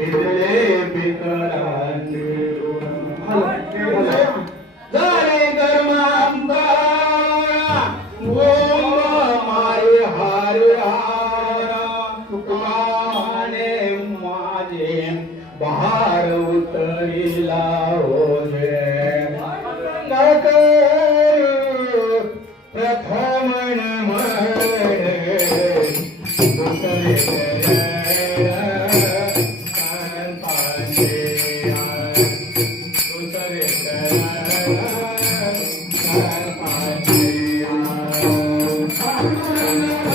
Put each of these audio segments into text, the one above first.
पितळे पितळांचे झाले कर्मांता ओम मारे हारे हारा तुकाने माझे बहार उतरिला Yeah.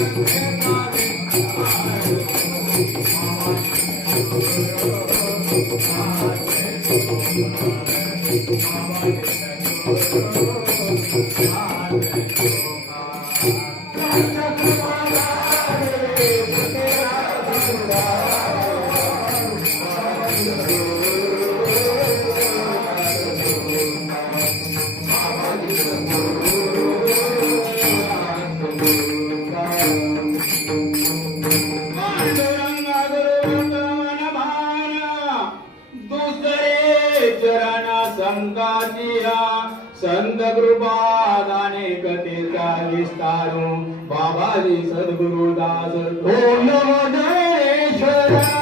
Thank you. करे चरण संकाचिया संत कृपा दाने कथेचा विस्तारू बाबाजी सद्गुरुदास ओम नमो जयेश्वरा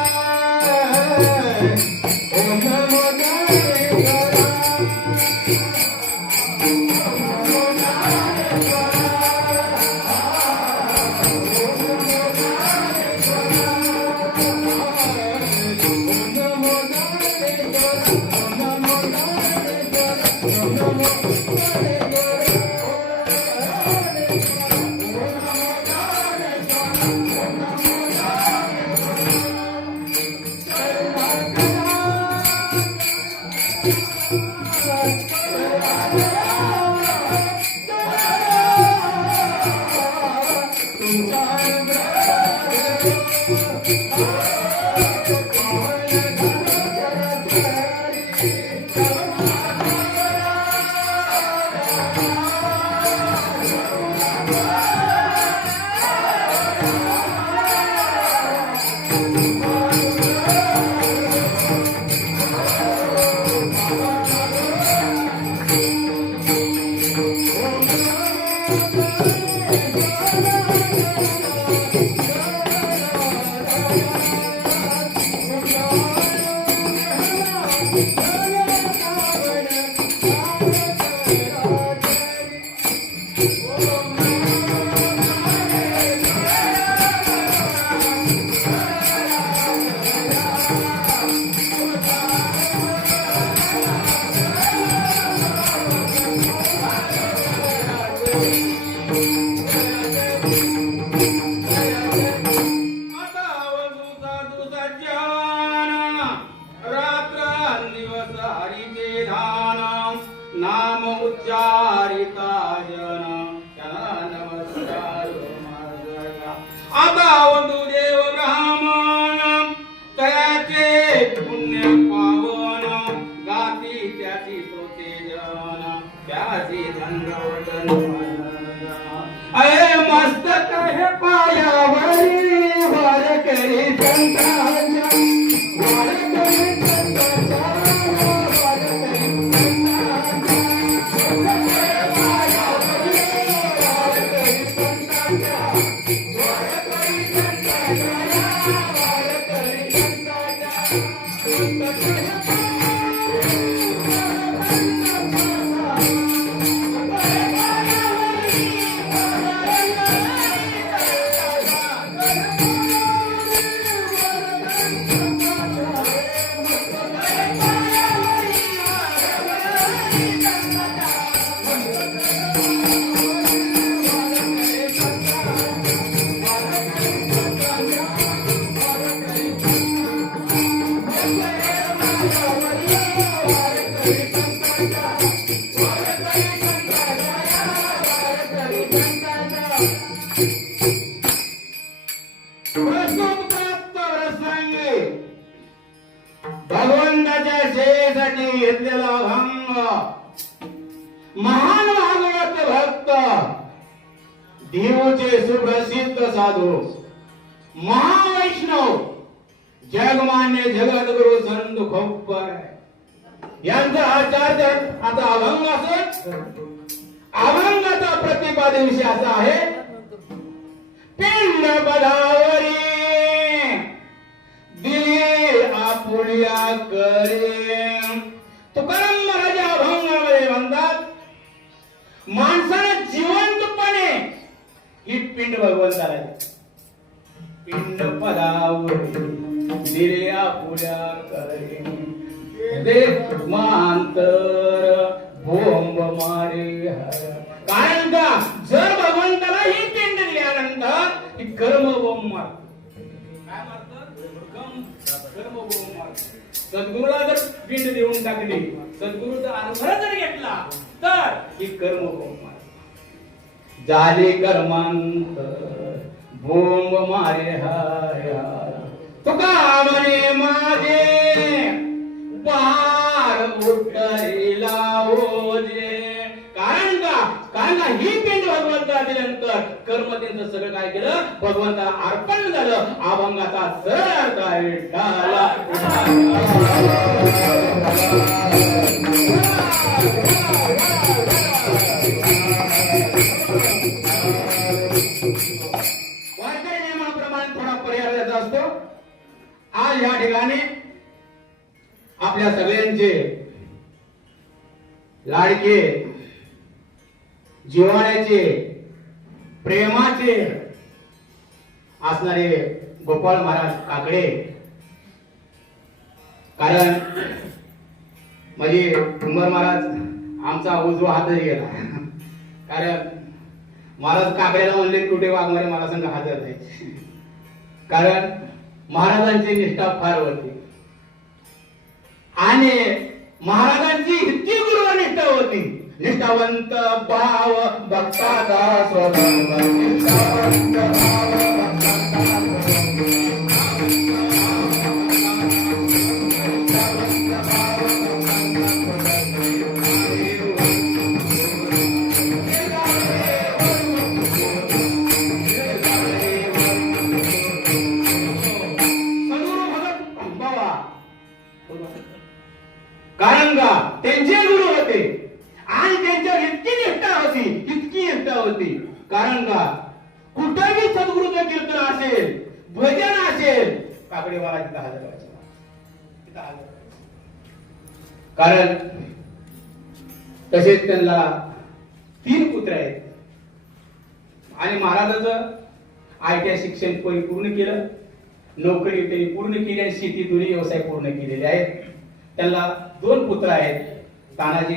दिवस नाम उच्चारिता जन नमस्कार आता वधू देव ब्राह्मण त्याचे पुण्य पावन गाती त्याची स्तोते जन त्याची धन्यवदन अरे मस्तक हे पायावरी करी संता Thank you. साधू महावैष्णव जगमान्य जगद्गुरु संत खोपर यांचा आचार्य आता अभंग असेल. अभंगाचा प्रतिपादन विषय असा आहे. पिंड पदावरी दिली आपुल्या करे तुकाराम भगवंताला पिंड पदावरी दिल्या पुऱ्या करे दे मांतर भोंब मारे कारण का? जर भगवंताला ही पिंड दिल्यानंतर ही कर्म बोंब मार काय मारत? कर्म- बोंब मारतं. सद्गुरूला जर पिंड देऊन टाकली सद्गुरूचा अनुभव जर घेतला तर ही कर्म बोंब झाले कर्मांत बोंब मारे हाय तुका म्हणे माझे पार उठला ओजे कारण का? कारण का ही पिंड भगवंता दिल्यानंतर कर्म त्यांचं सगळं काय केलं? भगवंता अर्पण झालं. अभंगाचा सरळ अर्थ आहे विठ्ठला, लाडके जिवाळ्याचे प्रेमाचे असणारे गोपाळ महाराज काकडे. कारण म्हणजे कुंभार महाराज आमचा उजवा हातच गेला. कारण महाराज काकड्याला म्हणले कुठे वाघमारे मला संघ हजर नाही. कारण महाराजांची निष्ठा फार होती आणि महाराजांची इतकी गुरुनिष्ठा होती निष्ठावंत भाव भक्ताचा स्वभाव निष्ठावंत भाव कारण का? कुठेही सद्गुरूचं कीर्तन असेल भजन असेल काकडे मला तिथं हजर व्हायचं. कारण तसेच त्यांना तीन पुत्र आहेत. आणि महाराजाचं आय टी आय शिक्षण परि- पूर्ण केलं? नोकरी त्यांनी पूर्ण केली आणि शेती दोन्ही व्यवसाय पूर्ण केलेले आहेत. त्यांना दोन पुत्र आहेत तानाजी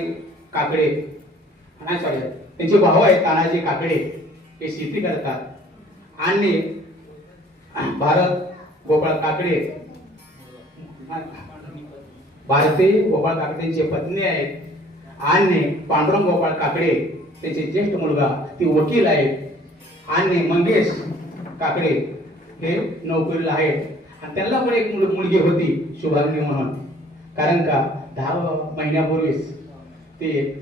काकडे आणि सॉरी त्यांचे भाऊ आहेत तानाजी काकडे ते शेती करतात. आणि भारत गोपाळ काकडे. भारती गोपाळ काकडेंचे पत्नी आहेत. आणि पांडुरंग गोपाळ काकडे त्याचे ज्येष्ठ मुलगा ती वकील आहेत आणि मंगेश काकडे हे नोकरीला आहेत. आणि त्यांना पण एक मुल- मुलगी होती शुभारणी म्हणून. कारण का दहा महिन्यापूर्वीच ते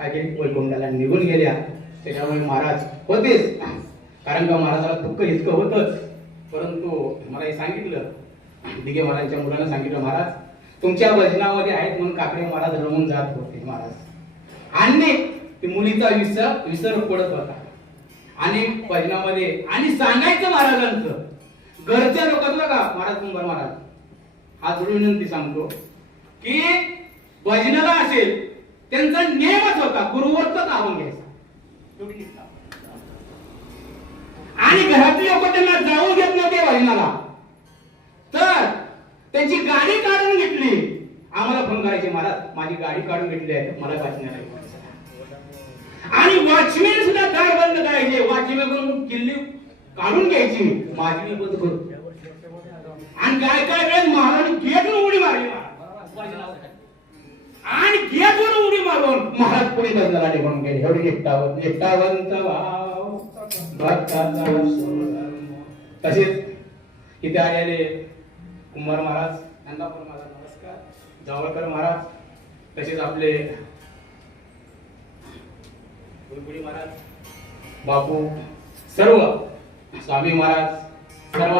काय वैकुंठाला निघून गेल्या. त्याच्यामुळे महाराज होतेच. कारण का महाराजाला दुःख इतकं होतच. परंतु मला हे सांगितलं. दिघे महाराजांच्या मुलानं सांगितलं महाराज तुमच्या भजनामध्ये आहेत म्हणून काकडे महाराज रमून जात होते महाराज. आणि मुलीचा विसर विसर पडत होता. आणि भजनामध्ये आणि सांगायचं महाराजांचं. घरच्या लोकांना का महाराज कुंभार महाराज. हा दृढ विनंती सांगतो की भजनाला असेल त्यांचा नियमच होता गुरुवरच आवून घ्यायचा. आणि घरातले लोक त्यांना जाऊ घेत नव्हते भजनाला तर त्यांची गाडी काढून घेतली. आम्हाला फोन करायचे महाराज माझी गाडी काढून घेतली आहे मला वाचण्याला आणि वॉचमॅन सुद्धा दार बंद करायचे. वॉचमॅन किल्ली काढून घ्यायची. माझी बंद करून आणि काय काय वेळेस महाराज गेट उडी आणि घेतून उडी मारून महाराज पुढे दंडाला निघून गेले. एवढे एकटावंत एकटावंत वाव. तसेच इथे आलेले कुंभार महाराज यांना पण माझा नमस्कार. जावळकर महाराज तसेच आपले गुरुगुडी महाराज बापू सर्व स्वामी महाराज सर्व